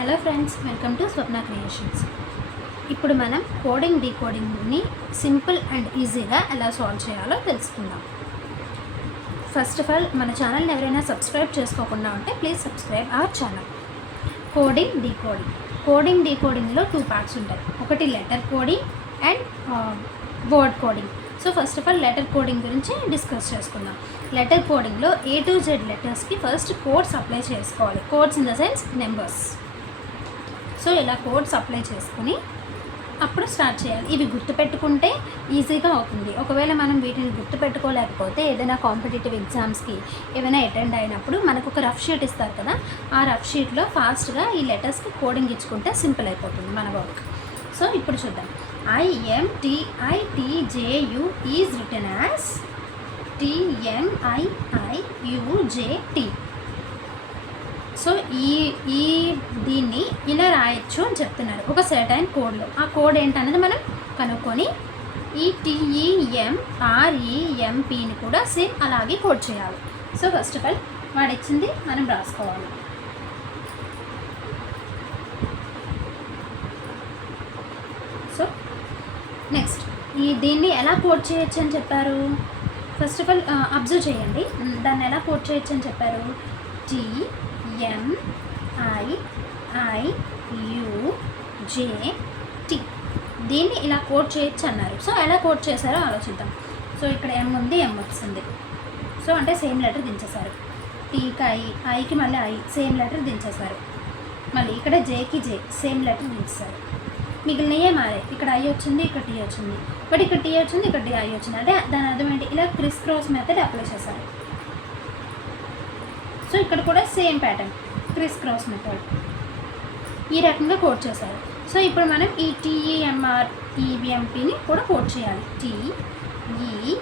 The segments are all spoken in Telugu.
Hello friends, welcome to Swapna creations. ఇప్పుడు మనం కోడింగ్ డీకోడింగ్ని సింపుల్ అండ్ ఈజీగా ఎలా సాల్వ్ చేయాలో తెలుసుకుందాం. ఫస్ట్ ఆఫ్ ఆల్ మన ఛానల్ని ఎవరైనా సబ్స్క్రైబ్ చేసుకోకుండా ఉంటే please subscribe our channel. Coding డీకోడింగ్లో 2 పార్ట్స్ ఉంటాయి. ఒకటి letter coding and word coding. So first of all letter coding గురించి డిస్కస్ చేసుకుందాం. లెటర్ కోడింగ్లో A to Z లెటర్స్కి ఫస్ట్ కోడ్స్ అప్లై చేసుకోవాలి. Codes in the sense numbers. So ఇలా కోడ్స్ అప్లై చేసుకుని అప్పుడు స్టార్ట్ చేయాలి. ఇవి గుర్తుపెట్టుకుంటే ఈజీగా అవుతుంది. ఒకవేళ మనం వీటిని గుర్తుపెట్టుకోలేకపోతే ఏదైనా కాంపిటేటివ్ ఎగ్జామ్స్కి ఏమైనా అటెండ్ అయినప్పుడు మనకు ఒక రఫ్ షీట్ ఇస్తారు కదా, ఆ రఫ్ షీట్లో ఫాస్ట్గా ఈ లెటర్స్కి కోడింగ్ ఇచ్చుకుంటే సింపుల్ అయిపోతుంది మన వర్క్. సో ఇప్పుడు చూద్దాం. IMTITJU is written as TMIIUJT. So ఈ దీన్ని ఇలా రాయొచ్చు అని చెప్తున్నారు ఒక సర్టైన్ కోడ్లో. ఆ కోడ్ ఏంటనేది మనం కనుక్కొని ఈ TEMREMPని కూడా సేమ్ అలాగే కోడ్ చేయాలి. సో ఫస్ట్ ఆఫ్ ఆల్ వాడు ఇచ్చింది మనం రాసుకోవాలి. సో నెక్స్ట్ దీన్ని ఎలా కోడ్ చేయొచ్చు అని చెప్పారు. ఫస్ట్ ఆఫ్ ఆల్ అబ్జర్వ్ చేయండి, దాన్ని ఎలా కోడ్ చేయొచ్చు అని చెప్పారు. TMIIUJT. దీన్ని ఇలా కోడ్ చేయొచ్చు అన్నారు. సో ఎలా కోడ్ చేశారో ఆలోచిద్దాం. సో ఇక్కడ M ఉంది, M వచ్చింది. సో అంటే సేమ్ లెటర్ దించేశారు. Tకి ఐకి మళ్ళీ I సేమ్ లెటర్ దించేశారు. మళ్ళీ ఇక్కడ Jకి J సేమ్ లెటర్ దించేశారు. మిగిలినయే మారే. ఇక్కడ I వచ్చింది, ఇక్కడ T వచ్చింది, బట్ ఇక్కడ T వచ్చింది, ఇక్కడ I వచ్చింది. అంటే దాని అర్థం ఏంటి, ఇలా క్రిస్ క్రాస్ మెథడ్ అప్లై చేశారు. సో ఇక్కడ కూడా same pattern, Chris cross method ఈ రకంగా కోడ్ చేశారు. సో ఇప్పుడు మనం ఈ TEMREMPని కూడా కోడ్ చేయాలి. TEMREMP.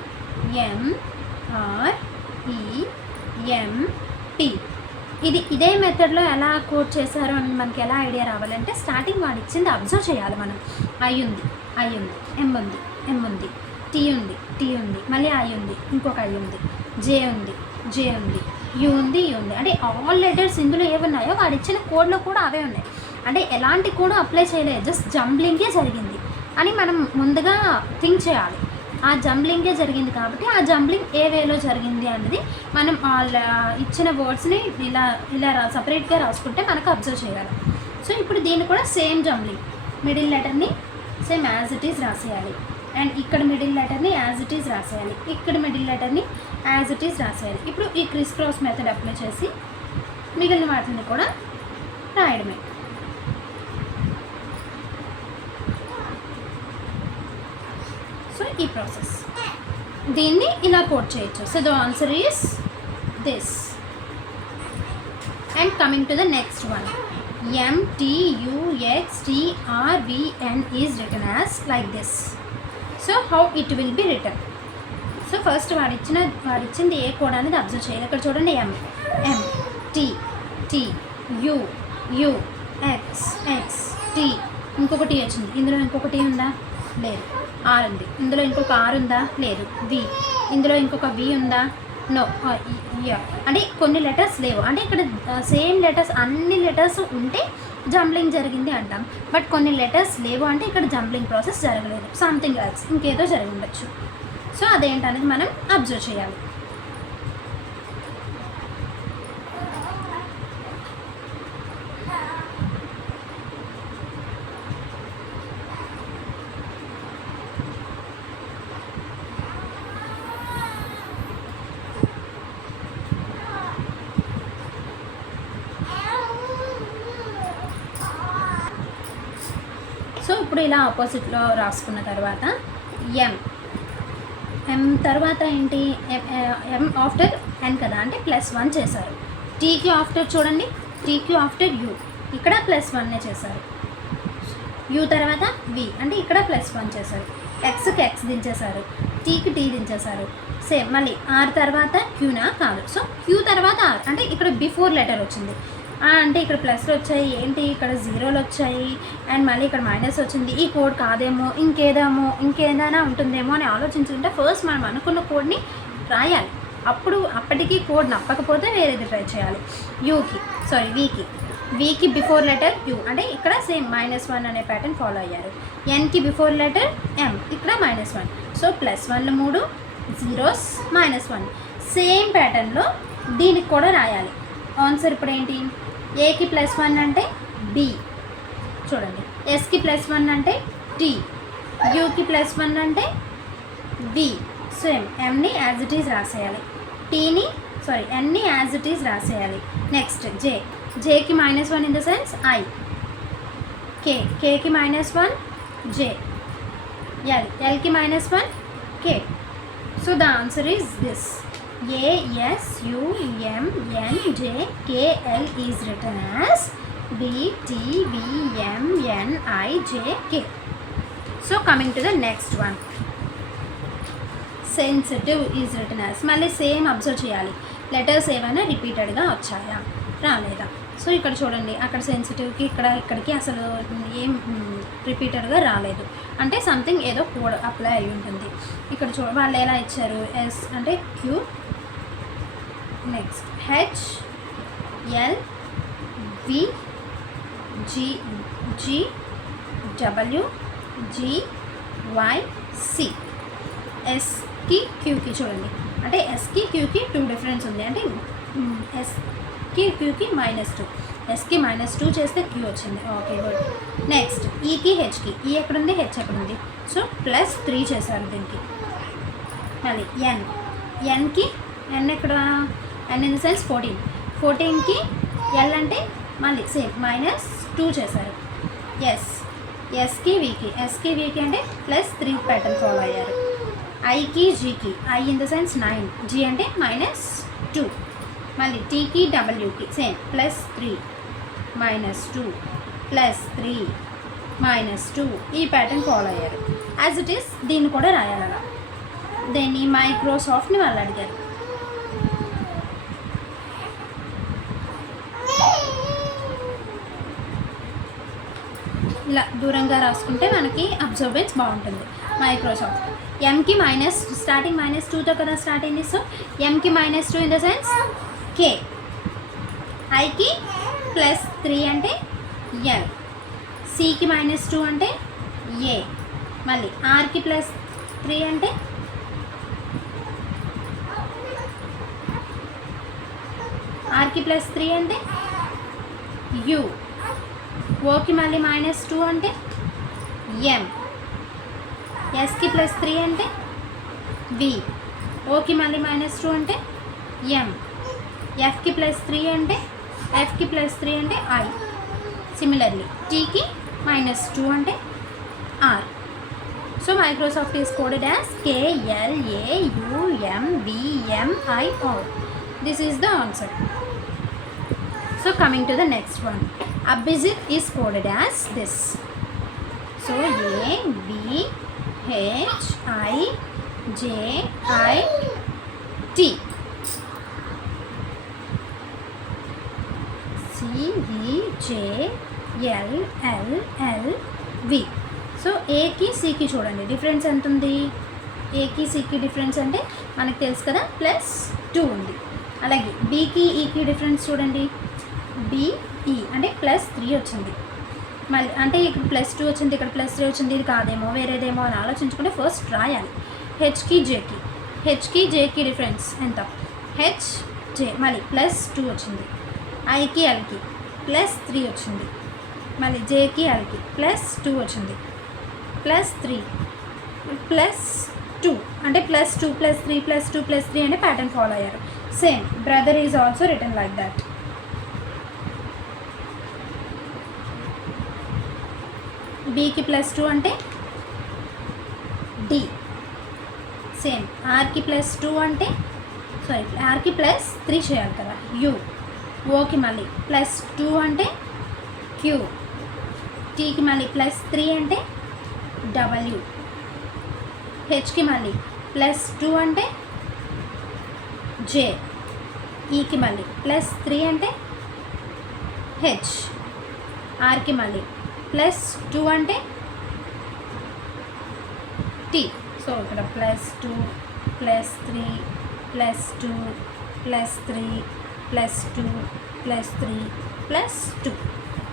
ఇదే మెథడ్లో ఎలా కోడ్ చేశారో అని మనకి ఎలా ఐడియా రావాలంటే స్టార్టింగ్ వాడు ఇచ్చింది అబ్జర్వ్ చేయాలి మనం. I ఉంది, M ఉంది, T ఉంది, మళ్ళీ I ఉంది, ఇంకొక I ఉంది, J ఉంది, U ఉంది. అంటే ఆల్ లెటర్స్ ఇందులో ఏమున్నాయో వాడు ఇచ్చిన కోడ్లో కూడా అవే ఉన్నాయి. అంటే ఎలాంటి కోడ్ అప్లై చేయలేదు, జస్ట్ జంబ్లింగే జరిగింది అని మనం ముందుగా థింక్ చేయాలి. ఆ జంబ్లింగే జరిగింది కాబట్టి ఆ జంబ్లింగ్ ఏ వేలో జరిగింది అన్నది మనం వాళ్ళ ఇచ్చిన వర్డ్స్ని ఇలా సపరేట్గా రాసుకుంటే మనకు అబ్జర్వ్ చేయాలి. సో ఇప్పుడు దీన్ని కూడా సేమ్ జంబ్లింగ్, మిడిల్ లెటర్ని సేమ్ యాజ్ ఇట్ ఈజ్ రాసేయాలి. అండ్ ఇక్కడ మిడిల్ లెటర్ని యాజ్ ఇట్ ఈజ్ రాసేయాలి, ఇక్కడ మిడిల్ లెటర్ని యాజ్ ఇట్ ఈజ్ రాసేయాలి. ఇప్పుడు ఈ క్రిస్ క్రాస్ మెథడ్ అప్లై చేసి మిగిలిన వాటిని కూడా రాయడమే. సో ఈ ప్రాసెస్, దీన్ని ఇలా కోడ్ చేయొచ్చు. So the answer is this. And coming to the next one, MTUXTRVN is written as like this. So how it will be return. So first వాడిచ్చింది ఏ కోడ్ అనేది అబ్జర్వ్ చేయాలి. ఇక్కడ చూడండి, M T U X T, ఇంకొకటి వచ్చింది. ఇందులో ఇంకొకటి ఉందా? లేదు. R ఉంది. ఇందులో ఇంకొక R ఉందా? లేదు. V, ఇందులో ఇంకొక V ఉందా? నో. అంటే కొన్ని లెటర్స్ లేవు. అంటే ఇక్కడ సేమ్ లెటర్స్, అన్ని లెటర్స్ ఉంటే జంబ్లింగ్ జరిగింది అంటాం. బట్ కొన్ని లెటర్స్ లేవు అంటే ఇక్కడ జంబ్లింగ్ ప్రాసెస్ జరగలేదు, సంథింగ్ ఎల్స్, ఇంకేదో జరిగి ఉండొచ్చు. సో అదేంటనేది మనం అబ్జర్వ్ చేయాలి. సో ఇప్పుడు ఇలా ఆపోజిట్లో రాసుకున్న తర్వాత M తర్వాత ఏంటి, M ఆఫ్టర్ N కదా, అంటే +1 చేశారు. Tకి ఆఫ్టర్ చూడండి, Tకి ఆఫ్టర్ U, ఇక్కడ +1నే చేశారు. U తర్వాత V, అంటే ఇక్కడ +1 చేశారు. Xకి X దించేశారు, Tకి T దించేశారు. సేమ్ మళ్ళీ R తర్వాత Qనా? కాదు. సో Q తర్వాత R, అంటే ఇక్కడ బిఫోర్ లెటర్ వచ్చింది. అంటే ఇక్కడ ప్లస్లు వచ్చాయి, ఏంటి ఇక్కడ జీరోలు వచ్చాయి, అండ్ మళ్ళీ ఇక్కడ మైనస్ వచ్చింది. ఈ కోడ్ కాదేమో, ఇంకేదైనా ఉంటుందేమో అని ఆలోచించుకుంటే ఫస్ట్ మనం అనుకున్న కోడ్ని రాయాలి. అప్పటికి కోడ్ నప్పకపోతే వేరేది ట్రై చేయాలి. వీకి వికి బిఫోర్ లెటర్ యూ అంటే ఇక్కడ సేమ్ -1 అనే ప్యాటర్న్ ఫాలో అయ్యారు. ఎన్కి బిఫోర్ లెటర్ ఎం ఇక్కడ -1. సో +1లు 3 జీరోస్ -1 సేమ్ ప్యాటర్న్లో దీనికి కూడా రాయాలి. ఆన్సర్ ఇప్పుడు ఏంటి? ఏకి +1 అంటే బి చూడండి, ఎస్కి +1 అంటే టీ, యూకి +1 అంటే వి. సేమ్ ఎంని యాజ్ ఇట్ ఈజ్ రాసేయాలి, ఎన్ని యాజ్ ఇట్ ఈజ్ రాసేయాలి. నెక్స్ట్ జేకి -1 ఇన్ ద సెన్స్ ఐ, కేకి -1 జే, ఎల్కి -1 K. So the answer is this. ASUMNJKL is written as BTVMNIJK. So coming to the next one, sensitive is written as. మళ్ళీ సేమ్ అబ్జర్వ్ చేయాలి, లెటర్స్ ఏమైనా రిపీటెడ్గా వచ్చాయా రాలేదా. సో ఇక్కడ చూడండి, అక్కడ సెన్సిటివ్కి ఇక్కడికి అసలు ఏం రిపీటెడ్గా రాలేదు, అంటే సంథింగ్ ఏదో కోడ్ అప్లై అయి ఉంటుంది. ఇక్కడ వాళ్ళు ఎలా ఇచ్చారు, ఎస్ అంటే Q, next H L V G G W G Y C. ఎస్కి క్యూకి చూడండి, అంటే ఎస్కి క్యూకి 2 డిఫరెన్స్ ఉంది, అంటే ఎస్కి క్యూకి -2, ఎస్కి -2 చేస్తే క్యూ వచ్చింది. Okay good. నెక్స్ట్ ఈకి హెచ్కి, ఈ ఎక్కడుంది, హెచ్ ఎక్కడుంది, సో +3 చేశారు దీనికి. మళ్ళీ ఎన్కి ఎన్ ఎక్కడ, ఎన్ ఇన్ ద సెన్స్ 14కి ఎల్ అంటే మళ్ళీ సేమ్ -2 చేశారు. ఎస్కి వీకి అంటే +3 ప్యాటర్న్ ఫాలో అయ్యారు. ఐకి జీకి, I in the sense 9, G అంటే -2. మళ్ళీ టీకి డబ్ల్యూకి సేమ్ +3 -2 +3 -2 ఈ ప్యాటర్న్ ఫాలో అయ్యారు. యాజ్ ఇట్ ఈస్ దీన్ని కూడా రాయాలి. దీన్ని మైక్రోసాఫ్ట్ని వాళ్ళు అడిగారు. ఇలా దూరంగా రాసుకుంటే మనకి అబ్జర్వెన్స్ బాగుంటుంది. మైక్రోసాఫ్ట్ ఎంకి స్టార్టింగ్ -2తో కదా స్టార్ట్ అయింది, సో ఎంకి -2 ఇన్ ద సెన్స్ కే, ఐకి +3 అంటే ఎల్, సికి -2 అంటే ఏ, మళ్ళీ ఆర్కి +3 అంటే యూ, ఓకి మళ్ళీ -2 అంటే ఎం, ఎస్కి +3 అంటే వి, ఓకి మళ్ళీ -2 అంటే ఎం, ఎఫ్కి +3 అంటే ఐ. సిమిలర్లీ టీకి -2 అంటే R. So Microsoft is coded as KLAUMVMIR. This is the answer. So coming to the next one, Abhijit is coded as this. So ABHIJIT, CEJLLLV. So ఏకి సికి చూడండి డిఫరెన్స్ ఎంత ఉంది, ఏకి సికి డిఫరెన్స్ అంటే మనకు తెలుసు కదా +2 ఉంది. అలాగే బీకి ఈకి డిఫరెన్స్ చూడండి, బిఈ అంటే +3 వచ్చింది. మళ్ళీ అంటే ఇక్కడ +2 వచ్చింది, ఇక్కడ +3 వచ్చింది, ఇది కాదేమో వేరేదేమో అని ఆలోచించుకుంటే ఫస్ట్ రాయాలి. హెచ్కి జేకి డిఫరెన్స్ ఎంత, హెచ్ జే మళ్ళీ +2 వచ్చింది. ఐకి ఎల్కి +3 వచ్చింది. మళ్ళీ జేకి ఎల్కి +2 వచ్చింది, +3 +2 అంటే +2 +3 +2 +3 అంటే ప్యాటర్న్ ఫాలో అయ్యారు. Same brother is also return like that. బీకి +2 అంటే డి, సేమ్ ఆర్కి +2 అంటే ఆర్కి +3 చేయాలి కదా యూ, ఓకి మళ్ళీ +2 అంటే క్యూ, టీకి మళ్ళీ +3 అంటే డబ్ల్యూ, హెచ్కి మళ్ళీ +2 అంటే జే, ఈకి మళ్ళీ +3 అంటే హెచ్, ఆర్కి మళ్ళీ +2 అంటే టీ. సో ఇక్కడ +2 +3 +2 +3 +2 +3 +2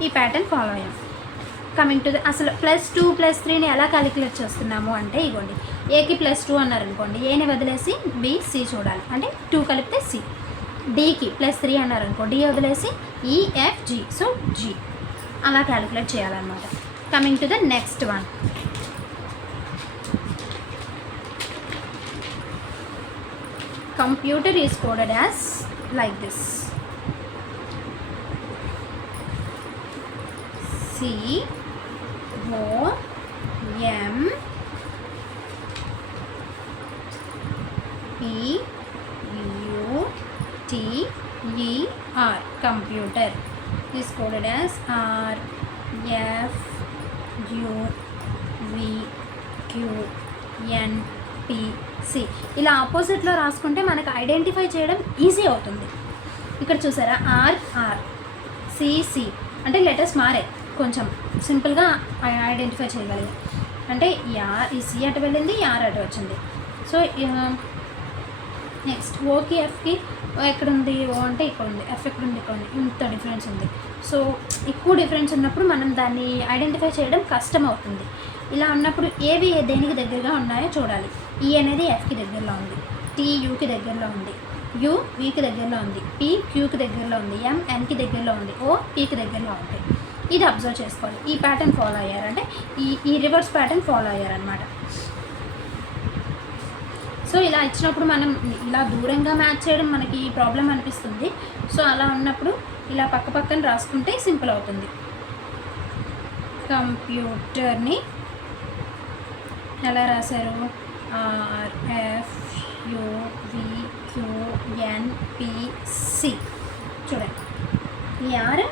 ఈ ప్యాటర్న్ ఫాలో అయ్యాం. కమింగ్ టు అసలు +2 +3ని ఎలా క్యాలిక్యులేట్ చేస్తున్నాము అంటే ఇగోండి, ఏకి +2 అన్నారనుకోండి, ఏని వదిలేసి బి సి చూడాలి, అంటే 2 కలిపితే సి. డికి +3 అన్నారనుకో, డి వదిలేసి ఈ ఎఫ్ జి, సో జి, అలా క్యాలిక్యులేట్ చేయాలన్నమాట. Coming to the next one, computer is coded as like this, C O M P U T E R, computer is coded as R F U V Q N P C. ఇలా ఆపోజిట్లో రాసుకుంటే మనకు ఐడెంటిఫై చేయడం ఈజీ అవుతుంది. ఇక్కడ చూసారా, ఆర్ ఆర్, సి సి, అంటే లెటర్స్ మారే, కొంచెం సింపుల్గా ఐడెంటిఫై చేయగలిగాం. అంటే ఈ సి అటు వెళ్ళింది, ఆర్ అటు వచ్చింది. సో నెక్స్ట్ ఓకి ఎఫ్కి ఎక్కడుంది, ఓ అంటే ఇక్కడ ఉంది, ఎఫ్ ఎక్కడుంది, ఇక్కడ ఉంది, ఇంత డిఫరెన్స్ ఉంది. సో ఎక్కువ డిఫరెన్స్ ఉన్నప్పుడు మనం దాన్ని ఐడెంటిఫై చేయడం కష్టం అవుతుంది. ఇలా ఉన్నప్పుడు ఏవి దేనికి దగ్గరగా ఉన్నాయో చూడాలి. ఈ అనేది ఎఫ్కి దగ్గరలో ఉంది, టీ యూకి దగ్గరలో ఉంది, యూ వీకి దగ్గరలో ఉంది, పీ క్యూకి దగ్గరలో ఉంది, ఎం ఎన్కి దగ్గరలో ఉంది, ఓ పీకి దగ్గరలో ఉంది. ఇది అబ్జర్వ్ చేసుకోవాలి. ఈ ప్యాటర్న్ ఫాలో అయ్యారంటే ఈ రివర్స్ ప్యాటర్న్ ఫాలో అయ్యారనమాట. సో ఇలా ఇచ్చినప్పుడు మనం ఇలా దూరంగా మ్యాచ్ చేయడం మనకి ప్రాబ్లం అనిపిస్తుంది. సో అలా ఉన్నప్పుడు ఇలా పక్క పక్కన రాసుకుంటే సింపుల్ అవుతుంది. కంప్యూటర్ని ఎలా రాశారు, RFUVQNPC, చూడండి, ఈ ఆర్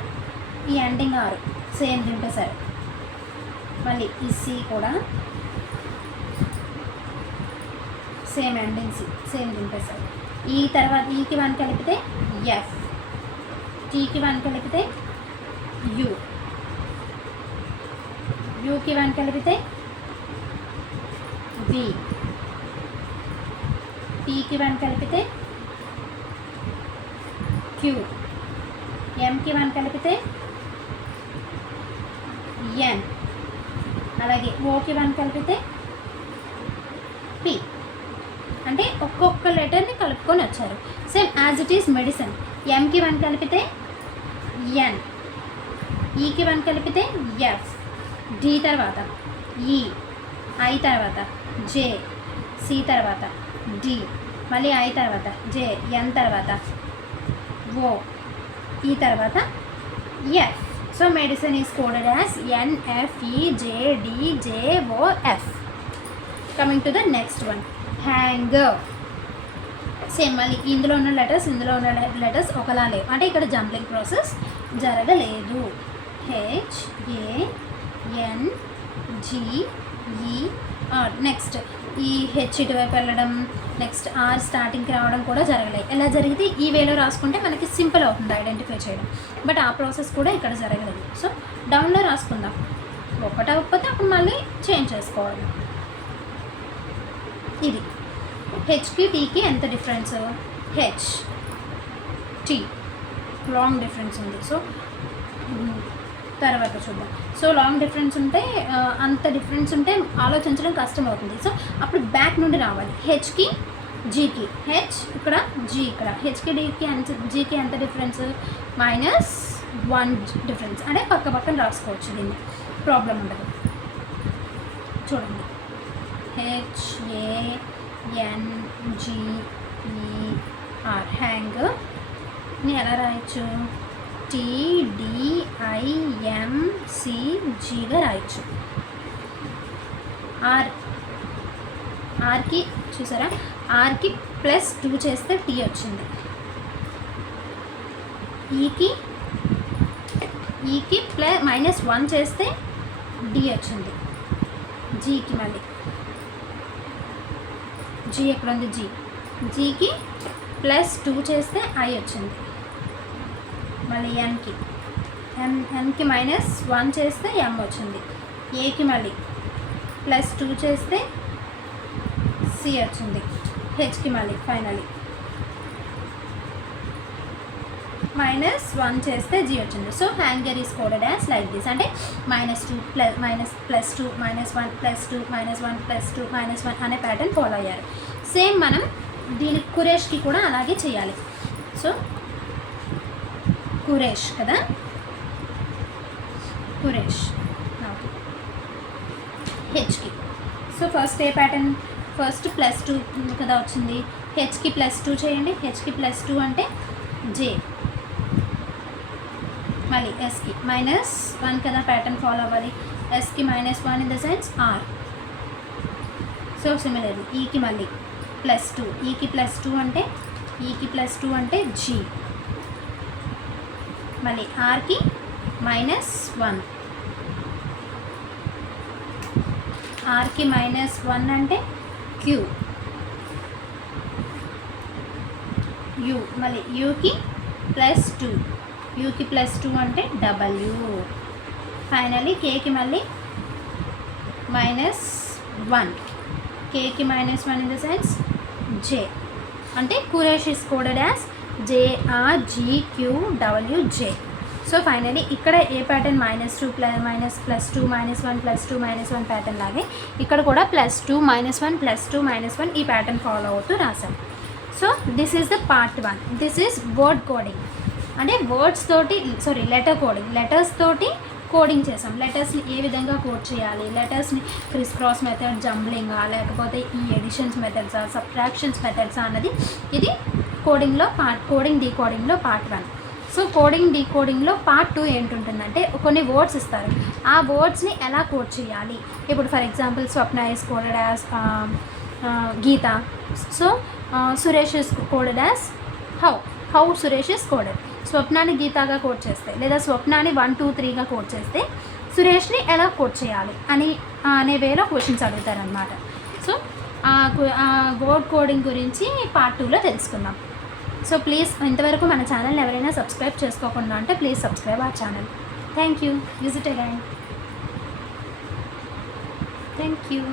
ఈ ఎండింగ్ ఆర్ సేమ్ దింపేశారు. మళ్ళీ ఈ సి కూడా సేమ్ ఎండింగ్ సి, సేమ్ దింపేశారు. ఈ తర్వాత ఈకి 1 కలిపితే ఎఫ్, టీకి 1 కలిపితే యూ, యూకి 1 కలిపితే వి, పీకి 1 కలిపితే క్యూ, ఎంకి 1 కలిపితే ఎన్, అలాగే ఓకి 1 కలిపితే పి. అంటే ఒక్కొక్క లెటర్ని కలుపుకొని వచ్చారు. Same as it is medicine. ఎంకి 1 కలిపితే ఎన్, ఈకి 1 కలిపితే ఎఫ్, డి తర్వాత ఈ, ఐ తర్వాత జే, సి తర్వాత డి, మళ్ళీ ఐ తర్వాత జే, ఎన్ తర్వాత ఓ, ఈ తర్వాత F. So medicine is coded as NFEJDJOF. Coming to the next one, hanger. Same మళ్ళీ ఇందులో ఉన్న లెటర్స్ ఇందులో ఉన్న లెటర్స్ ఒకలా లేవు, అంటే ఇక్కడ జంప్లింగ్ ప్రాసెస్ జరగలేదు. HANGER. నెక్స్ట్ ఈ హెచ్ ఇటువైపు వెళ్ళడం, నెక్స్ట్ ఆర్ స్టార్టింగ్కి రావడం కూడా జరగలేదు. ఎలా జరిగితే ఈ వేలో రాసుకుంటే మనకి సింపుల్ అవుతుంది ఐడెంటిఫై చేయడం, బట్ ఆ ప్రాసెస్ కూడా ఇక్కడ జరగలేదు. సో డౌన్లో రాసుకుందాం, ఒకటి అవ్వకపోతే అప్పుడు మళ్ళీ చేంజ్ చేసుకోవాలి. ఇది హెచ్కి టీకి ఎంత difference, H T long difference ఉంది. సో తర్వాత చూద్దాం. సో లాంగ్ డిఫరెన్స్ ఉంటే అంత డిఫరెన్స్ ఉంటే ఆలోచించడం కష్టం అవుతుంది. సో అప్పుడు బ్యాక్ నుండి రావాలి. హెచ్కి జీకి, హెచ్ ఇక్కడ జీ ఇక్కడ, హెచ్కి డీకి ఎంత జీకి ఎంత డిఫరెన్స్, -1 డిఫరెన్స్. అంటే పక్క పక్కన రాసుకోవచ్చు, దీన్ని ప్రాబ్లం ఉండదు. చూడండి, HANGER, హ్యాంగ్ని ఎలా రాయొచ్చు, TDIMCGగా రాయొచ్చు. ఆర్కి చూసారా, ఆర్కి +2 చేస్తే టీ వచ్చింది, ఈకి -1 చేస్తే డి వచ్చింది, జీకి మళ్ళీ జీ ఎక్కడ ఉంది, జీకి +2 చేస్తే ఐ వచ్చింది, మళ్ళీ ఎన్కి -1 చేస్తే ఎం వచ్చింది, ఏకి మళ్ళీ +2 చేస్తే సి వచ్చింది, హెచ్కి మళ్ళీ ఫైనలీ -1 చేస్తే G వచ్చింది. So hanger is coded as like this, అంటే -2 +2 -1 +2 -1 +2 -1 అనే ప్యాటర్న్ ఫాలో అయ్యారు. సేమ్ మనం దీని కురేష్కి కూడా అలాగే చేయాలి. సో కురేష్ కదా, కురేష్ హెచ్కి. సో ఫస్ట్ ఏ ప్యాటర్న్, ఫస్ట్ +2 కదా వచ్చింది, హెచ్కి +2 చేయండి. హెచ్కి +2 అంటే జే, మళ్ళీ ఎస్కి -1 కదా ప్యాటర్న్ ఫాలో అవ్వాలి. ఎస్కి -1 in the sense R. So similarly ఈకి మళ్ళీ +2, ఈకి +2 అంటే జీ, మళ్ళీ ఆర్కి -1, ఆర్కి -1 అంటే క్యూ, యూ, మళ్ళీ యూకి +2, యూకి +2 అంటే డబ్ల్యూ. ఫైనలీ కేకి మళ్ళీ -1, కేకి -1 ఇన్ ద సెన్స్ జే, అంటే Quresh is coded as JRGQWJ. So finally ఇక్కడ ఏ ప్యాటర్న్ -2 +2 -1 +2 -1 ప్యాటర్న్ లాగే ఇక్కడ కూడా +2 -1 +2 -1 ఈ ప్యాటర్న్ ఫాలో అవుతూ రాసాం. So this is the part 1. This is word coding, అంటే వర్డ్స్ తోటి లెటర్ కోడింగ్, లెటర్స్ తోటి కోడింగ్ చేసాం. లెటర్స్ని ఏ విధంగా కోడ్ చేయాలి, లెటర్స్ని క్రిస్ క్రాస్ మెథడ్, జంబ్లింగా, లేకపోతే ఈ ఎడిషన్స్ మెథడ్సా, సబ్ట్రాక్షన్స్ మెథడ్సా అన్నది ఇది కోడింగ్లో కోడింగ్ డీకోడింగ్లో పార్ట్ 1. సో కోడింగ్ డీకోడింగ్లో పార్ట్ 2 ఏంటుంటుందంటే కొన్ని వర్డ్స్ ఇస్తారు, ఆ వర్డ్స్ని ఎలా కోడ్ చేయాలి. ఇప్పుడు for example Swapna is coded as Geetha. So Suresh is coded as how Suresh is coded. స్వప్నాన్ని గీతాగా కోడ్ చేస్తే, లేదా స్వప్నాన్ని 1 2 3గా కోడ్ చేస్తే సురేష్ని ఎలా కోడ్ చేయాలి అనే వేలో క్వశ్చన్స్ అడుగుతారనమాట. సో ఆ వర్డ్ కోడింగ్ గురించి పార్ట్ 2లో తెలుసుకుందాం. సో ప్లీజ్ ఇంతవరకు మన ఛానల్ని ఎవరైనా సబ్స్క్రైబ్ చేసుకోకుండా అంటే please subscribe our channel. Thank you. Visit again. Thank you.